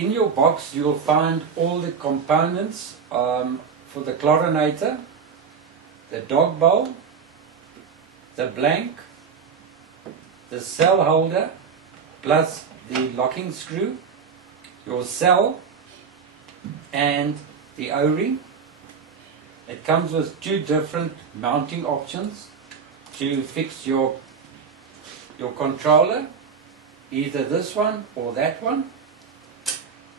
In your box you'll find all the components for the chlorinator, the dog bowl, the blank, the cell holder, plus the locking screw, your cell, and the O-ring. It comes with 2 different mounting options to fix your controller, either this one or that one.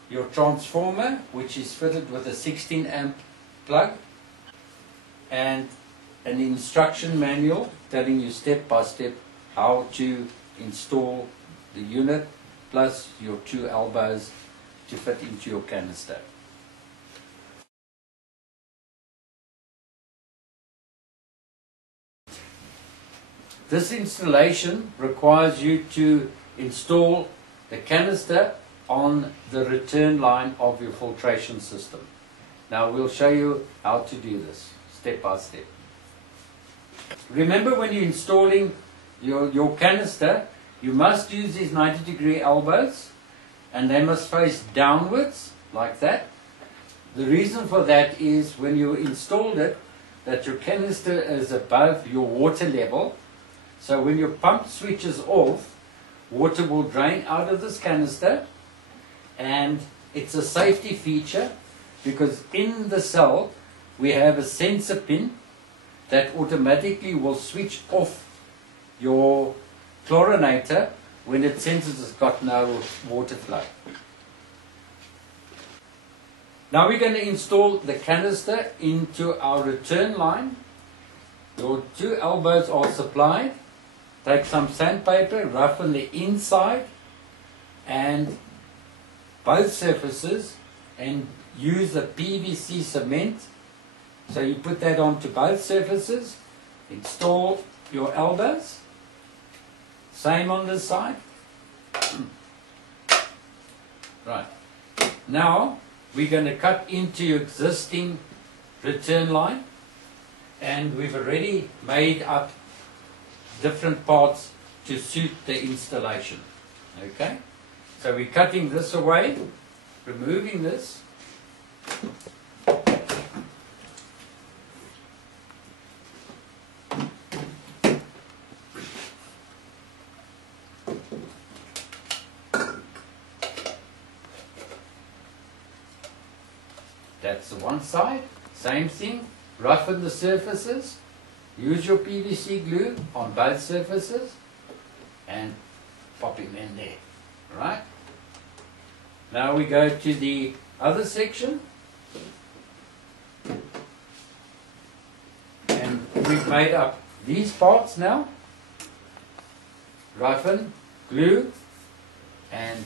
Your transformer, which is fitted with a 16 amp plug, and an instruction manual telling you step by step how to install the unit, plus your 2 elbows to fit into your canister. This installation requires you to install the canister on the return line of your filtration system. Now we'll show you how to do this step by step. Remember, when you're installing your canister, you must use these 90-degree elbows, and they must face downwards like that. The reason for that is when you installed it, that your canister is above your water level. So when your pump switches off, water will drain out of this canister, and it's a safety feature because in the cell we have a sensor pin that automatically will switch off your chlorinator when it senses it's got no water flow. Now we're going to install the canister into our return line. Your 2 elbows are supplied. Take some sandpaper, roughen the inside and both surfaces, and use the PVC cement. So you put that onto both surfaces, install your elbows, same on this side. Right, now we're going to cut into your existing return line, and we've already made up different parts to suit the installation. Okay, so we're cutting this away, removing this. That's the one side. Same thing, roughen the surfaces. Use your PVC glue on both surfaces and pop him in there. Right? Now we go to the other section, and we've made up these parts now. Roughen, glue, and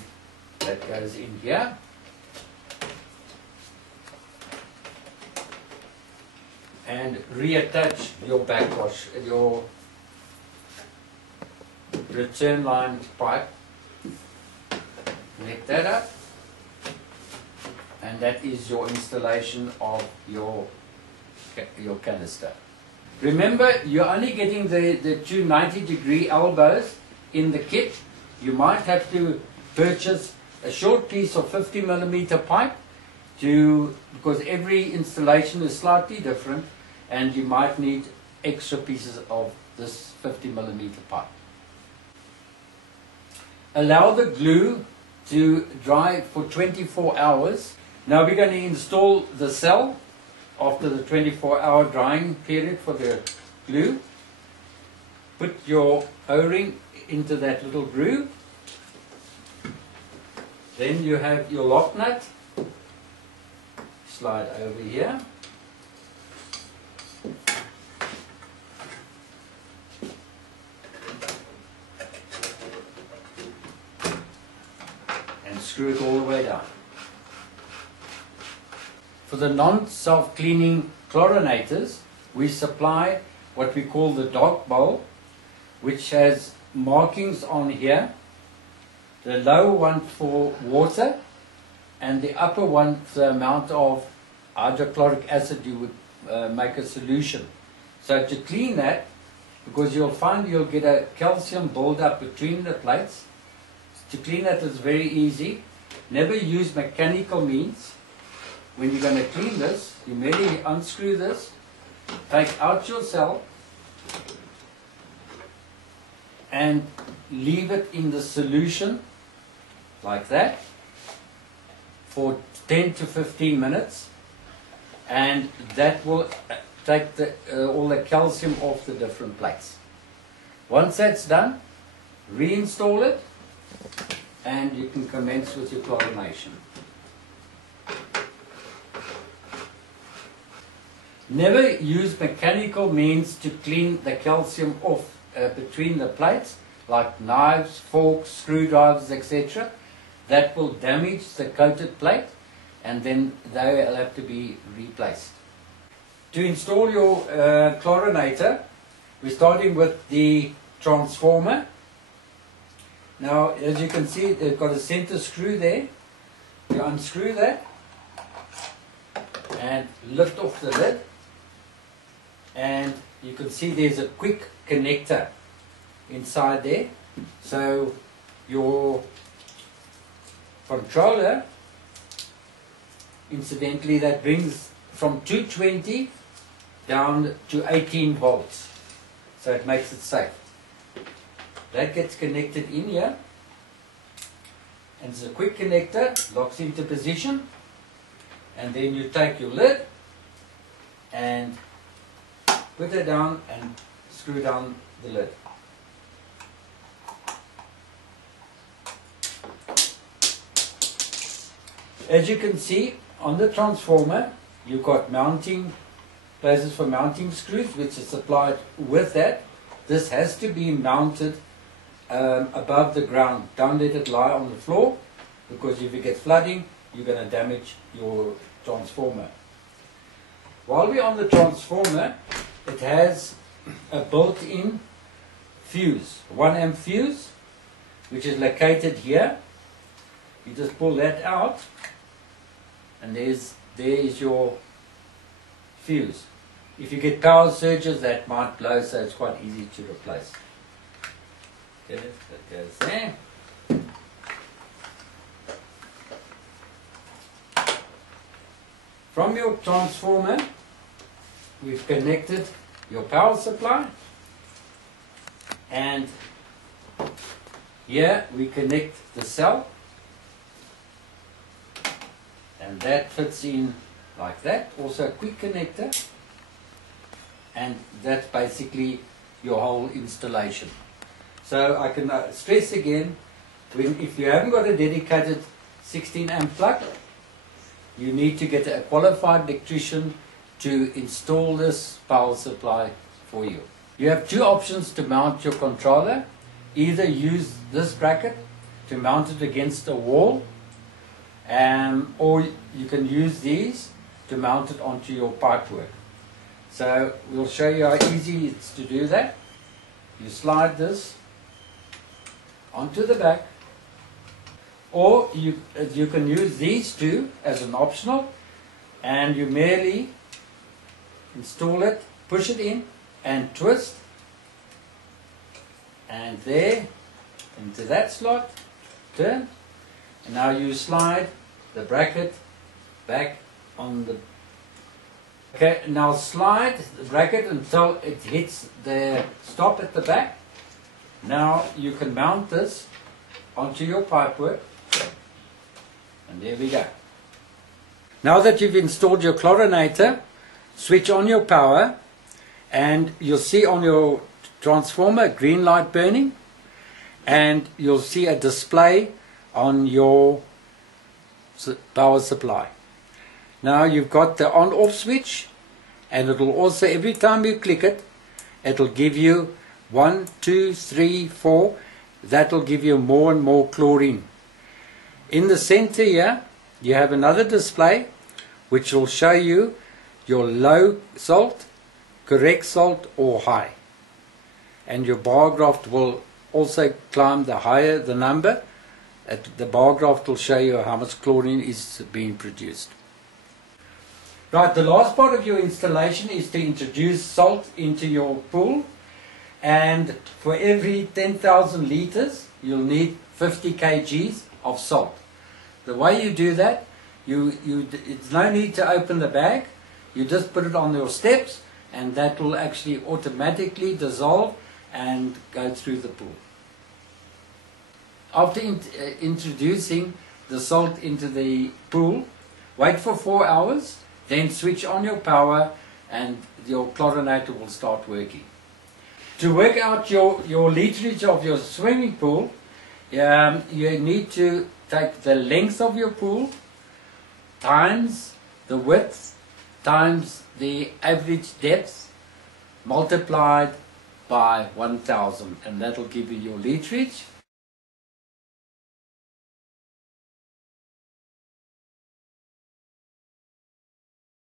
that goes in here. And reattach your backwash, your return line pipe. Net that up, and that is your installation of your canister. Remember, you're only getting the 2 90-degree elbows in the kit. You might have to purchase a short piece of 50mm pipe because every installation is slightly different, and you might need extra pieces of this 50mm pipe. Allow the glue to dry for 24 hours. Now we're going to install the cell after the 24-hour drying period for the glue. Put your O-ring into that little groove. Then you have your lock nut. Slide over here. And screw it all the way down. For the non-self-cleaning chlorinators, we supply what we call the dog bowl, which has markings on here. The lower one for water, and the upper one for the amount of hydrochloric acid you would make a solution. So to clean that, because you'll find you'll get a calcium build-up between the plates, to clean that is very easy. never use mechanical means. When you're going to clean this, you merely unscrew this, take out your cell, and leave it in the solution like that for 10 to 15 minutes, and that will take all the calcium off the different plates. Once that's done, reinstall it and you can commence with your chlorination. Never use mechanical means to clean the calcium off between the plates, like knives, forks, screwdrivers, etc. That will damage the coated plate and then they will have to be replaced. To install your chlorinator, we're starting with the transformer. Now, as you can see, they've got a center screw there. You unscrew that and lift off the lid, and you can see there's a quick connector inside there. So your controller, incidentally, that brings from 220 down to 18 volts, so it makes it safe. That gets connected in here, and it's a quick connector, locks into position, and then you take your lid and put it down and screw down the lid. As you can see, on the transformer, you've got mounting places for mounting screws, which is supplied with that. This has to be mounted above the ground. Don't let it lie on the floor, because if you get flooding, you're going to damage your transformer. While we're on the transformer, it has a built-in fuse, 1 amp fuse, which is located here. You just pull that out, and there is your fuse. If you get power surges, that might blow, so it's quite easy to replace. Okay, that goes there. From your transformer, we've connected your power supply, and here we connect the cell, and that fits in like that. Also a quick connector, and that's basically your whole installation. So I can stress again, if you haven't got a dedicated 16 amp plug, you need to get a qualified electrician to install this power supply for you. You have two options to mount your controller. Either use this bracket to mount it against a wall, or you can use these to mount it onto your pipework. So we'll show you how easy it's to do that. You slide this onto the back, or you can use these two as an optional, and you merely install it, push it in and twist, and there into that slot, turn, and now you slide the bracket back on the. Okay, now slide the bracket until it hits the stop at the back. Now you can mount this onto your pipework, and there we go. Now that you've installed your chlorinator, switch on your power, and you'll see on your transformer green light burning, and you'll see a display on your power supply. Now you've got the on-off switch, and it will also, every time you click it, it will give you 1, 2, 3, 4. That will give you more and more chlorine. In the center here, you have another display which will show you your low salt, correct salt, or high. And your bar graph will also climb. The higher the number, the bar graph will show you how much chlorine is being produced. Right, the last part of your installation is to introduce salt into your pool, and for every 10,000 liters you'll need 50 kgs of salt. The way you do that, it's no need to open the bag. You just put it on your steps, and that will actually automatically dissolve and go through the pool. After introducing the salt into the pool, wait for 4 hours, then switch on your power and your chlorinator will start working. To work out your literage of your swimming pool, you need to take the length of your pool times the width times the average depth multiplied by 1000, and that will give you your literage.